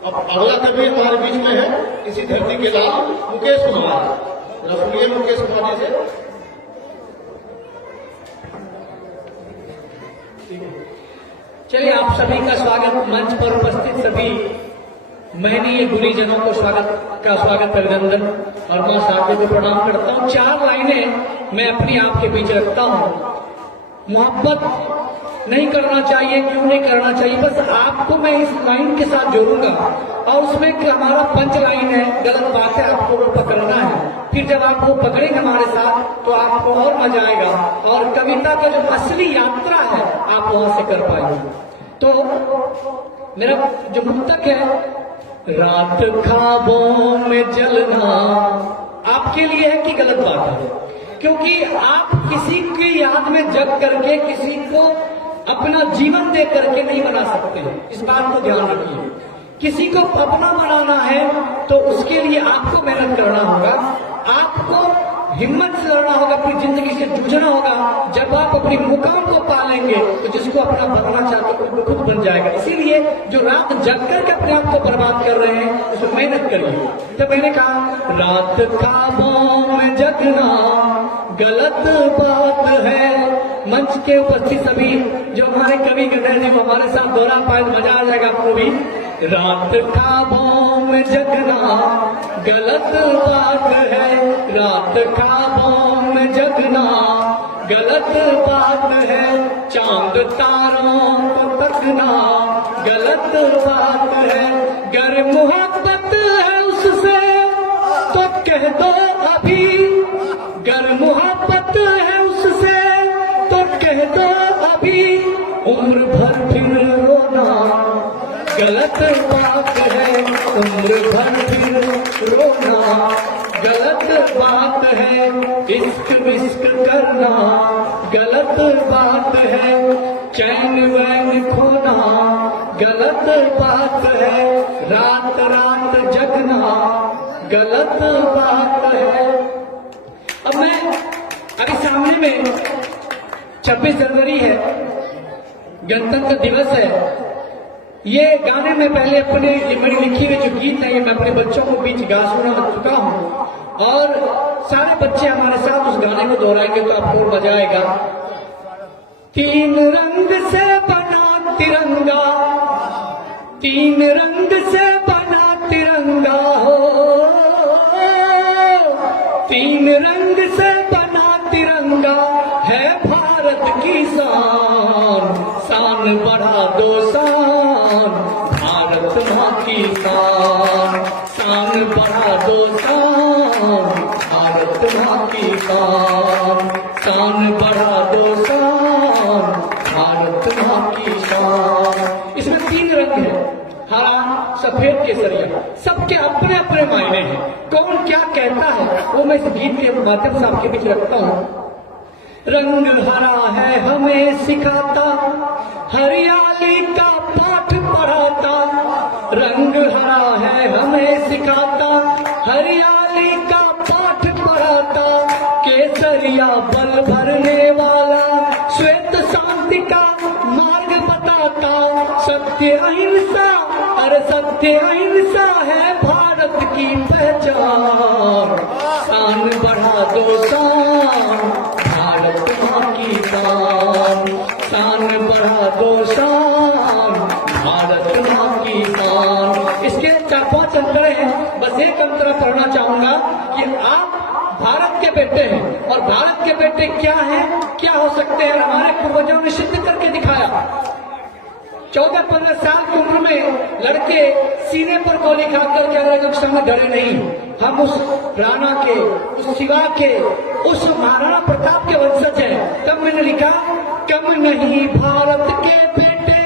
अब अगला कवि हमारे बीच में है इसी धरती के लाल मुकेश कुमार। सुनिए मुकेश कुमार जी से। चलिए, आप सभी का स्वागत, मंच पर उपस्थित सभी महनीय गुरुजनों को स्वागत अभिनंदन और मां शारदा को प्रणाम करता हूँ। 4 लाइनें मैं अपनी आपके बीच रखता हूँ। मोहब्बत नहीं करना चाहिए, क्यों नहीं करना चाहिए, बस आपको मैं इस लाइन के साथ जोड़ूंगा और उसमें एक हमारा पंच लाइन है, गलत बात है, आपको वो पकड़ना है। फिर जब आप वो पकड़ेंगे हमारे साथ तो आपको और मजा आएगा और कविता का जो असली यात्रा है आप वहां से कर पाएंगे। तो मेरा जो मुक्तक है, रात ख्वाबों में जलना आपके लिए है कि गलत बात है? क्योंकि आप किसी की याद में जग करके किसी को अपना जीवन दे करके नहीं बना सकते हैं, इस बात को ध्यान रखिए। किसी को अपना बनाना है तो उसके लिए आपको मेहनत करना होगा, आपको हिम्मत से लड़ना होगा, अपनी जिंदगी से जूझना होगा। जब आप अपनी मुकाम को पालेंगे तो जिसको अपना बनना चाहते हो खुद बन जाएगा। इसीलिए जो रात जग करके अपने आप को बर्बाद कर रहे हैं उसमें मेहनत करिए। तो मैंने कहा रात ख्वाबों में जगना गलत बात है। मंच के उपस्थित सभी जो हमारे कवि गधे जी हमारे साथ दोहरा पाए, मजा आ जाएगा आपको भी। रात ख्वाबों में जगना गलत बात है, रात ख्वाबों में जगना गलत बात है, चांद तारों को तकना गलत बात है। गर मोहब्बत है उससे तो कह दो अभी, गर मोहब्बत है उससे तो कह दो अभी, उम्र भर फिर रोना गलत बात है, उम्र भर फिर रोना गलत बात है। इश्क विश्क करना गलत बात है, चैन वैन खोना गलत बात है, रात रात जगना गलत बात है। अब मैं अभी सामने में 26 जनवरी है, गणतंत्र दिवस है। ये गाने में पहले अपने मेरी लिखी हुई जो गीत है ये मैं अपने बच्चों को बीच गा सुना चुका हूँ और सारे बच्चे हमारे साथ उस गाने को दोहराएंगे तो आपको मजा आएगा। 3 रंग से बना तिरंगा, 3 रंग से बना तिरंगा हो, 3 रंग से बना तिरंगा है भारत की शान, शान बढ़ा दो शान, भारत माँ की शान, शान बढ़ा दो शान, भारत माँ की शान, शान बढ़ा दो शान, भारत माँ की शान। इसमें 3 रंग है, हरा सफेद केसरिया, सबके अपने अपने मायने हैं। कौन क्या कहता है वो मैं इस गीत के माध्यम से आपके बीच रखता हूँ। रंग हरा है हमें सिखाता, हरियाली का पाठ पढ़ाता, रंग हरा है हमें सिखाता, हरियाली का पाठ पढ़ाता, केसरिया बल भरने वाला, श्वेत शांति का मार्ग बताता, सत्य अहिंसा अरे सत्य अहिंसा है भारत की पहचान, शान बढ़ा दो शान, भारत माँ की शान, शान बढ़ा दो शान, भारत माँ की शान। इसके 4-5 अंतर हैं, बस एक अंतर पढ़ना चाहूंगा कि आप भारत के बेटे हैं और भारत के बेटे क्या हैं, क्या हो सकते हैं, हमारे पूर्वजों ने सिद्ध करके दिखाया। 14-15 साल की उम्र में लड़के सीने पर गोली खाकर के अंग्रेजों के सामने डरे नहीं। हम उस राणा के, उस शिवा के, उस महाराणा प्रताप के वंशज हैं। तब मैंने लिखा कम नहीं भारत के बेटे,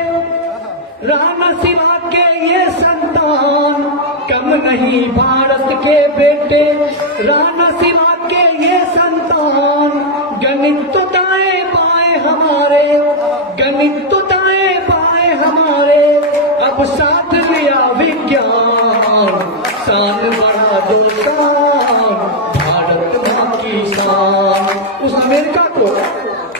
राणा शिवा के ये संतान, कम नहीं भारत के बेटे, राणा शिवा के ये संतान, गणित तो दाएं बाएं हमारे, गणित तो दाएं बाएं हमारे, अब साथ लिया विज्ञान, शान बढ़ा दो शान, भारत माँ की शान। उस अमेरिका को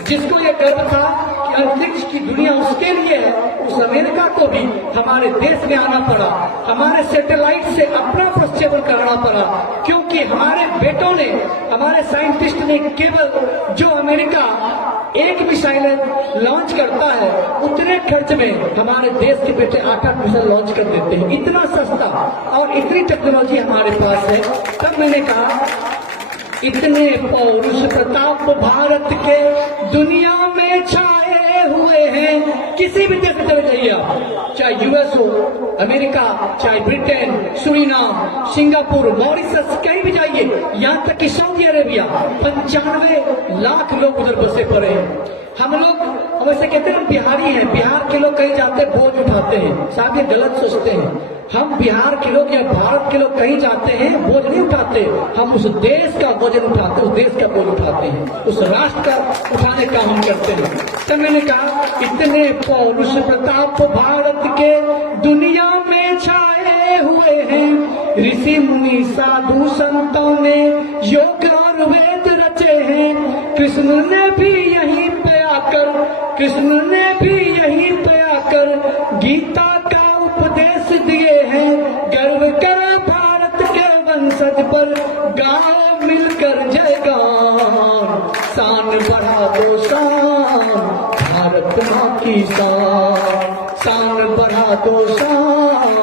जिसको ये गर्व था कि अंतरिक्ष की दुनिया उसके लिए है, उस अमेरिका को भी हमारे देश में आना पड़ा, हमारे सैटेलाइट से अपना प्रक्षेपण करना पड़ा, क्योंकि हमारे बेटों ने, हमारे साइंटिस्ट ने केवल जो अमेरिका एक मिसाइल लॉन्च करता है उतने खर्च में हमारे देश के बेटे 8-8 मिसाइल लॉन्च कर देते हैं। इतना सस्ता और इतनी टेक्नोलॉजी हमारे पास है। तब मैंने कहा इतने पौरुष प्रताप भारत के दुनिया में छाए हुए हैं। किसी भी देश में चले जाइए आप, चाहे यूएस हो, अमेरिका, चाहे ब्रिटेन, सुरीनाम, सिंगापुर, मॉरिशस, कहीं भी जाइए, यहाँ तक कि सऊदी अरेबिया, 95 लाख लोग उधर बसे पड़े हैं। हम लोग वैसे कहते हैं बिहारी हैं, बिहार के लोग कहीं जाते बोझ उठाते हैं। साहब ये गलत सोचते हैं। हम बिहार के लोग या भारत के लोग कहीं जाते हैं बोझ नहीं उठाते, हम उस देश का वजन उठाते, उस देश का बोझ उठाते हैं, उस राष्ट्र का उठाने का हम करते हैं। तब मैंने कहा इतने पौरुष प्रताप भारत के दुनिया में छाए हुए हैं। ऋषि मुनि साधु संतों ने योग और वेद रचे हैं। कृष्ण ने भी यहीं पे आकर, कृष्ण ने भी यहीं पे आकर गीता का उपदेश दिए हैं। गर्व कर भारत के वंशज पर, गाओ मिलकर जयगान, शान बढ़ा दो शान, भारत माँ की शान, शान बढ़ा दो शान,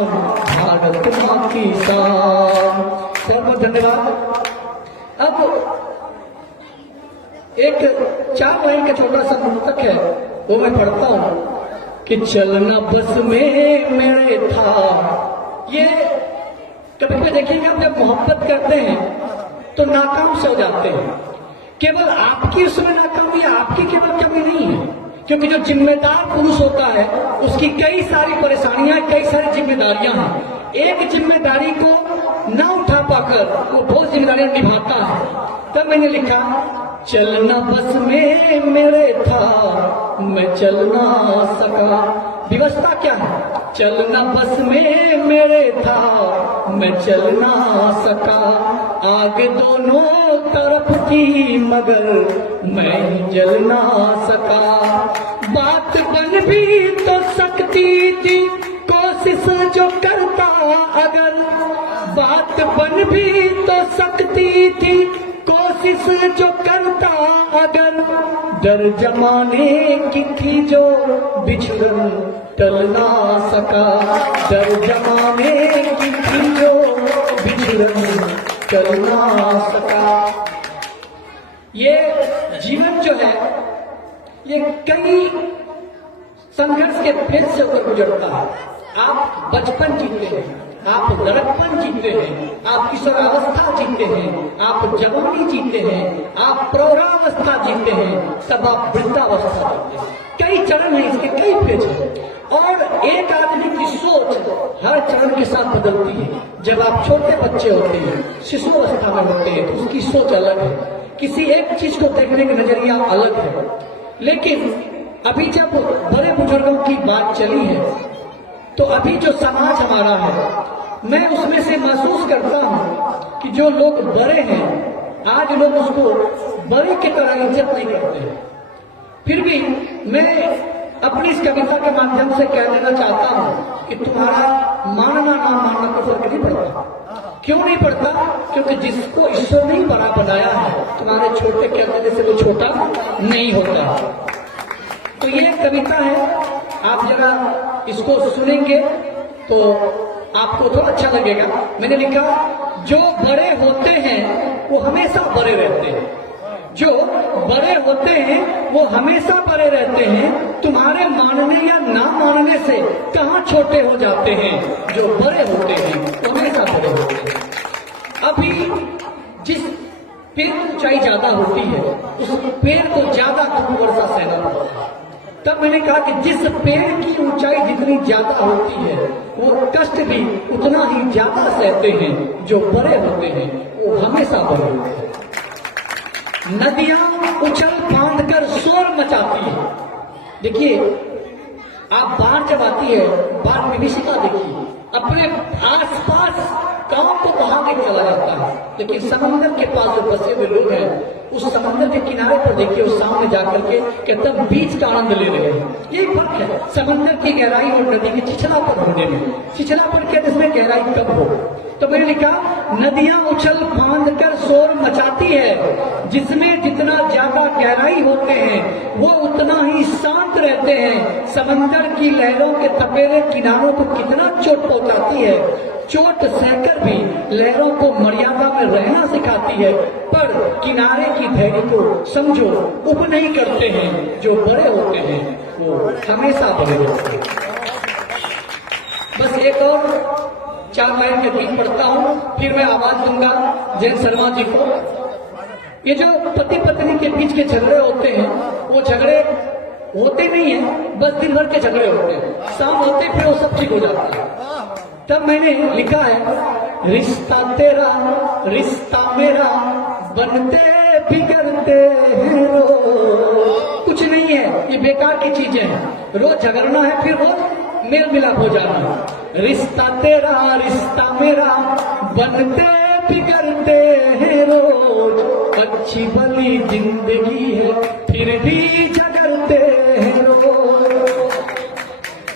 भारत माँ की शान। बहुत बहुत धन्यवाद। अब एक 4 लाइन का छोटा सा मुक्तक है, वो मैं पढ़ता हूँ कि चलना बस में मेरे था। ये कभी कभी देखिएगा, आप जब मोहब्बत करते हैं तो नाकाम से हो जाते हैं। केवल आपकी उसमें नाकामी, आपकी केवल कमी नहीं है, क्योंकि जो जिम्मेदार पुरुष होता है उसकी कई सारी परेशानियां, कई सारी जिम्मेदारियां हैं। एक जिम्मेदारी को ना उठा पाकर वो बहुत जिम्मेदारियां निभाता है। तब मैंने लिखा चलना बस में मेरे था, मैं चल ना सका। व्यवस्था क्या है? चलना बस में मेरे था, मैं चल ना सका। आगे दोनों तरफ थी मगर मैं जल ना सका। बात बन भी तो सकती थी, कोशिश जो करता अगर। बात बन भी तो सकती थी, कोशिश जो करता अगर। डर जमाने की थी जो बिछड़न टल ना सका। डर जमाने की थी जो बिछड़न टल ना सका। ये जीवन जो है ये कई संघर्ष के फेज से होकर गुजरता है। आप बचपन जीते हैं, आप लड़कपन जीते हैं, आप किशोरावस्था जीते हैं, आप जवानी जीते हैं, आप प्रौढ़ावस्था जीते हैं, तब आप वृद्धावस्था जीते हैं। कई चरण हैं इसके, कई फेज हैं। और एक आदमी की सोच हर चरण के साथ बदलती है। जब आप छोटे बच्चे होते हैं, शिशु अवस्था में होते हैं, तो उसकी सोच अलग है, किसी एक चीज को देखने का नजरिया अलग है। लेकिन अभी जब बड़े बुजुर्गों की बात चली है तो अभी जो समाज हमारा है, मैं उसमें से महसूस करता हूं कि जो लोग बड़े हैं, आज लोग उसको बड़े की तरह इज्जत नहीं करते हैं। फिर भी मैं अपनी इस कविता के माध्यम से कह देना चाहता हूं कि तुम्हारा मानना ना मानना को फर्क नहीं पड़ता। क्यों नहीं पड़ता? क्योंकि जिसको ईश्वर ने बड़ा बनाया है, तुम्हारे छोटे के अंदर से वो छोटा नहीं होता। तो ये कविता है, आप जरा इसको सुनेंगे तो आपको थोड़ा अच्छा लगेगा। मैंने लिखा जो बड़े होते हैं वो हमेशा बड़े रहते हैं। जो बड़े होते हैं वो हमेशा बड़े रहते हैं। तुम्हारे मानने या ना मानने से कहाँ छोटे हो जाते हैं। जो बड़े होते हैं वो हमेशा बड़े होते हैं। अभी जिस पेड़ की ऊंचाई ज्यादा होती है उस पेड़ को ज्यादा धूप वर्षा सहना पड़ता है। तब मैंने कहा कि जिस पेड़ की ऊंचाई जितनी ज्यादा होती है वो कष्ट भी उतना ही ज्यादा सहते हैं। जो बड़े होते हैं वो हमेशा बड़े होते हैं। नदियां उछल फांद कर शोर मचाती है। देखिए, आप बाढ़ जब आती है, बाढ़ विभीषिका देखिए, अपने आसपास गांव को बहा के चला जाता है, लेकिन समंदर के पास जो बसे हुए लोग हैं उस समंदर के किनारे पर देखिए, उस सामने जाकर के कहता बीच का आनंद ले रहे हैं। ये फर्क है समंदर की गहराई और नदी के छिछलापन होने में। छिछलापन क्या, जिसमें गहराई कम हो। तो मैंने लिखा नदियां उछल फांद कर शोर मचाती है, जिसमें जितना ज्यादा गहराई होते हैं वो उतना ही शांत रहते हैं। समंदर की लहरों के तपेरे किनारों को कितना चोट पहुंचाती है, चोट सहकर भी लहरों को मर्यादा में रहना सिखाती है। पर किनारे की धैर्य को समझो, उप नहीं करते हैं, जो बड़े होते हैं वो हमेशा बड़े होते हैं। बस एक और 4 लाइन के गीत पढ़ता हूं, फिर मैं आवाज दूंगा जयंत शर्मा जी को। ये जो पति पत्नी के बीच के झगड़े होते हैं वो झगड़े होते नहीं है, बस दिन भर के झगड़े होते हैं, शाम होते फिर वो सब ठीक हो जाता है। तब मैंने लिखा है रिश्ता तेरा रिश्ता मेरा बनते बिगड़ते हैं रोज। कुछ नहीं है, ये बेकार की चीजें हैं। रोज झगड़ना है फिर रोज मेल मिलाप हो जाना है। रिश्ता तेरा रिश्ता मेरा बनते बिगड़ते हैं रोज। अच्छी भली जिंदगी है फिर भी झगड़ते हैं रोज।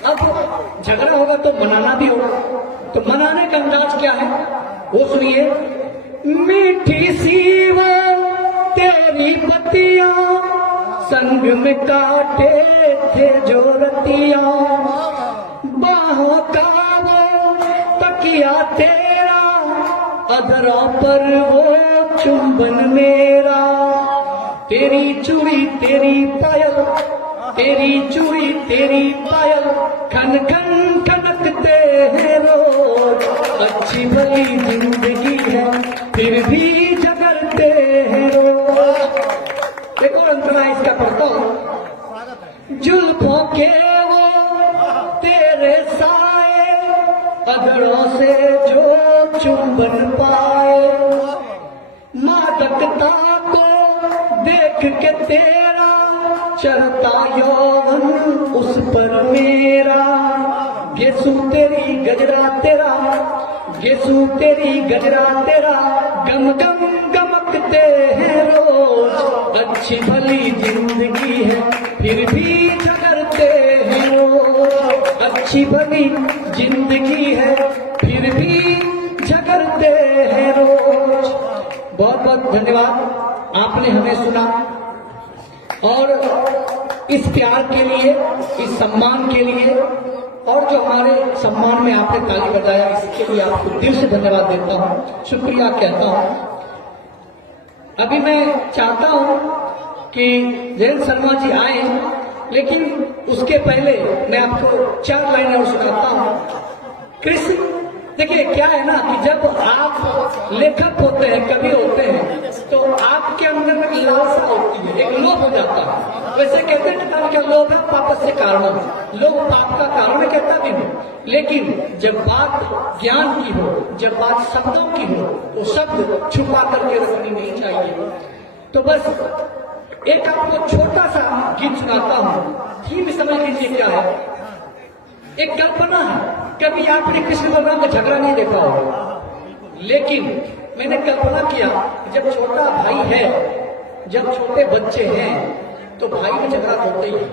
अब झगड़ा होगा तो मनाना भी होगा, तो मनाने का अंदाज क्या है वो सुनिए। मीठी सी वो तेरी बत्तियां संग में काटे थे जो रतियां, बाहों का वो तकिया तेरा अधरों पर वो चुंबन मेरा। तेरी चूड़ी तेरी पायल तेरी चूड़ी तेरी पायल खन खन खनकते हैं रोज। अच्छी भली जिंदगी है फिर भी झगड़ते हैं रोज। एक और अंतरा इसका पढ़ता हूं। जुल्फों के वो तेरे साए अधरों से जो चुंबन पाए, मादकता को देख के तेरा चढ़ता यौवन उस पर मेरा। गेसू तेरी गजरा तेरा गेसू तेरी गजरा तेरा गम गम गमकते हैं रोज। अच्छी भली जिंदगी है फिर भी झगड़ते हैं रोज। अच्छी भली जिंदगी है फिर भी झगड़ते हैं रोज। बहुत बहुत धन्यवाद, आपने हमें सुना और इस प्यार के लिए, इस सम्मान के लिए और जो हमारे सम्मान में आपने ताली बजाया इसके लिए आपको दिल से धन्यवाद देता हूं, शुक्रिया कहता हूं। अभी मैं चाहता हूं कि जयंत शर्मा जी आए, लेकिन उसके पहले मैं आपको 4 लाइनें और सुनाता हूं। कृष्ण, देखिए क्या है ना कि जब आप लेखक होते हैं, कवि होते हैं, तो आपके अंदर में लालसा होती है, एक लोभ हो जाता है। वैसे कहते हैं कि क्या लोभ है, पाप से कारण है। लोभ पाप का कारण है कहता भी नहीं, लेकिन जब बात ज्ञान की हो, जब बात शब्दों की हो, वो शब्द छुपा करके रखनी नहीं चाहिए। तो बस एक आपको छोटा सा गीत सुनाता हूँ, थीम समझ लीजिए क्या है। एक कल्पना है, कभी आपने कृष्ण भगवान का झगड़ा नहीं देखा होगा, लेकिन मैंने कल्पना किया जब छोटा भाई है, जब छोटे बच्चे हैं, तो भाई में झगड़ा होते ही।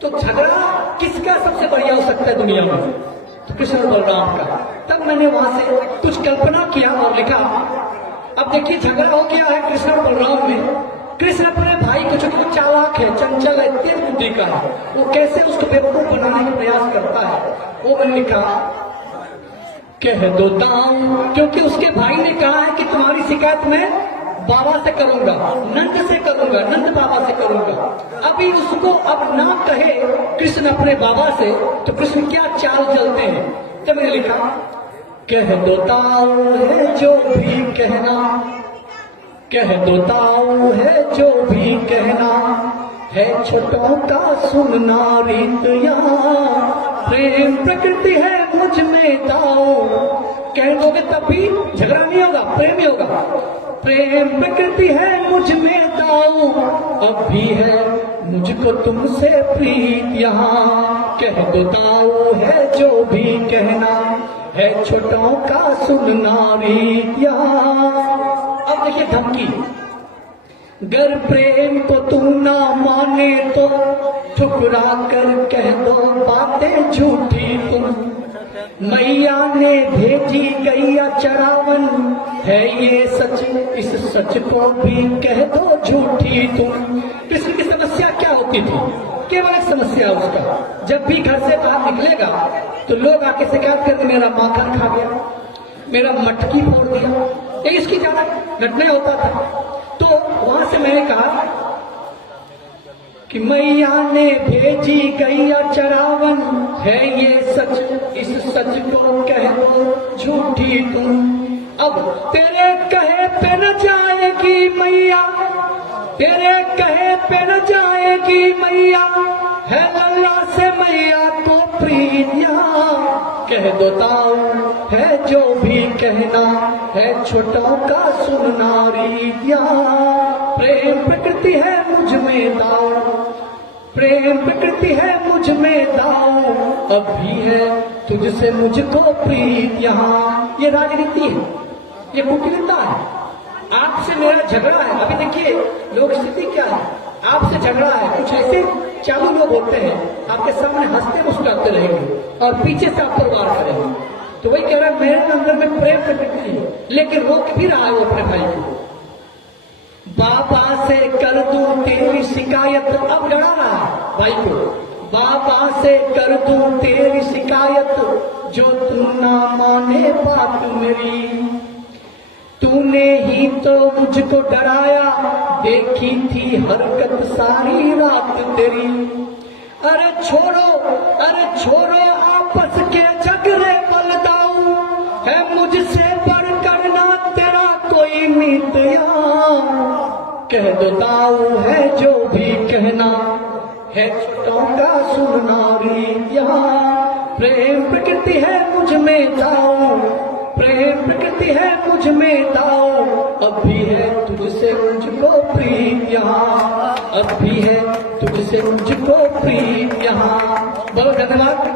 तो झगड़ा किसका सबसे बढ़िया हो सकता है दुनिया में? तो कृष्ण और बलराम का। तब मैंने वहां से कुछ कल्पना किया और लिखा। अब देखिए झगड़ा हो गया है कृष्ण और बलराम में। कृष्ण अपने भाई को, जो चालाक है, चंचल है, तेज बुद्धि का है, वो कैसे उसको बेवकूफ बनाने का प्रयास करता है, वो मैंने लिखा। कह दो दाऊं, क्योंकि उसके भाई ने कहा है कि तुम्हारी शिकायत मैं बाबा से करूंगा, नंद से करूंगा, नंद बाबा से करूंगा। अभी उसको अब ना कहे कृष्ण अपने बाबा से, तो कृष्ण क्या चाल चलते हैं। तो मैंने लिखा, कह दो दाऊं है जो भी कहना, कह दो दाऊं है जो भी कहना, है छोटों का सुनना रीत यहाँ। प्रेम प्रकृति है मुझ में दाऊं, कह दोगे तब भी झगड़ा नहीं होगा, प्रेम ही होगा। प्रेम प्रकृति है मुझ में दाऊं, अब भी है मुझको तुमसे प्रीत यहाँ। कह दो दाऊं है जो भी कहना, है छोटों का सुनना रीत यहाँ। देखिए धमकी, गर प्रेम को तू ना माने तो ठुकरा कर कह दो बातें झूठी तुम। मैया ने भेजी गैया चरावन है ये सच, इस सच को भी कह दो झूठी तुम। कृष्ण की समस्या क्या होती थी? केवल एक समस्या उसका, जब भी घर से बाहर निकलेगा तो लोग आके शिकायत करते मेरा माखन खा गया, मेरा मटकी फोड़ दिया, ये इसकी ज्यादा घटना होता था। तो वहां से मैंने कहा कि मैया ने भेजी गैया चरावन है ये सच, इस सच को कह दो झूठी तुम। अब तेरे कहे पे न जाएगी मैया, तेरे कहे पे न जाएगी मैया, है लल्ला से मैया को प्रीतिया। कह दो ताऊ है जो भी कहना है छोटों का सुनना रीतिया। प्रेम प्रकृति है मुझ में दाऊ, प्रेम प्रकृति है मुझ में दाऊ, अब भी है तुझसे मुझको प्रीत यहाँ। ये राजनीति है, ये कुटिलता है। आपसे मेरा झगड़ा है, अभी देखिए लोक स्थिति क्या है, आपसे झगड़ा है, कुछ ऐसे चालू लोग होते हैं आपके सामने हंसते मुस्कुराते रहेंगे और पीछे से आप पर वार करेंगे। तो वही कह रहा है मेरे अंदर में प्रेम प्रकृति है, लेकिन रोक भी रहा है वो अपने भाई को। बाबा से कर दूं तेरी शिकायत, अब डरा रहा है भाई को, बाबा से कर दूं तेरी शिकायत, जो तू ना माने बात मेरी। तूने ही तो मुझको डराया, देखी थी हरकत सारी रात तेरी। अरे छोड़ो आपस के झगड़े बलदाऊ, है मुझसे बढ़कर ना तेरा कोई मित्र। कह दो दाऊ है जो भी कहना है छोटों का सुनना रीतिया। प्रेम प्रकृति है मुझ में दाऊ, प्रेम प्रकृति है मुझ में दाऊ, अब भी है तुझसे मुझको प्रीत यहाँ, अब भी है तुझसे मुझको प्रीत यहाँ। बहुत धन्यवाद।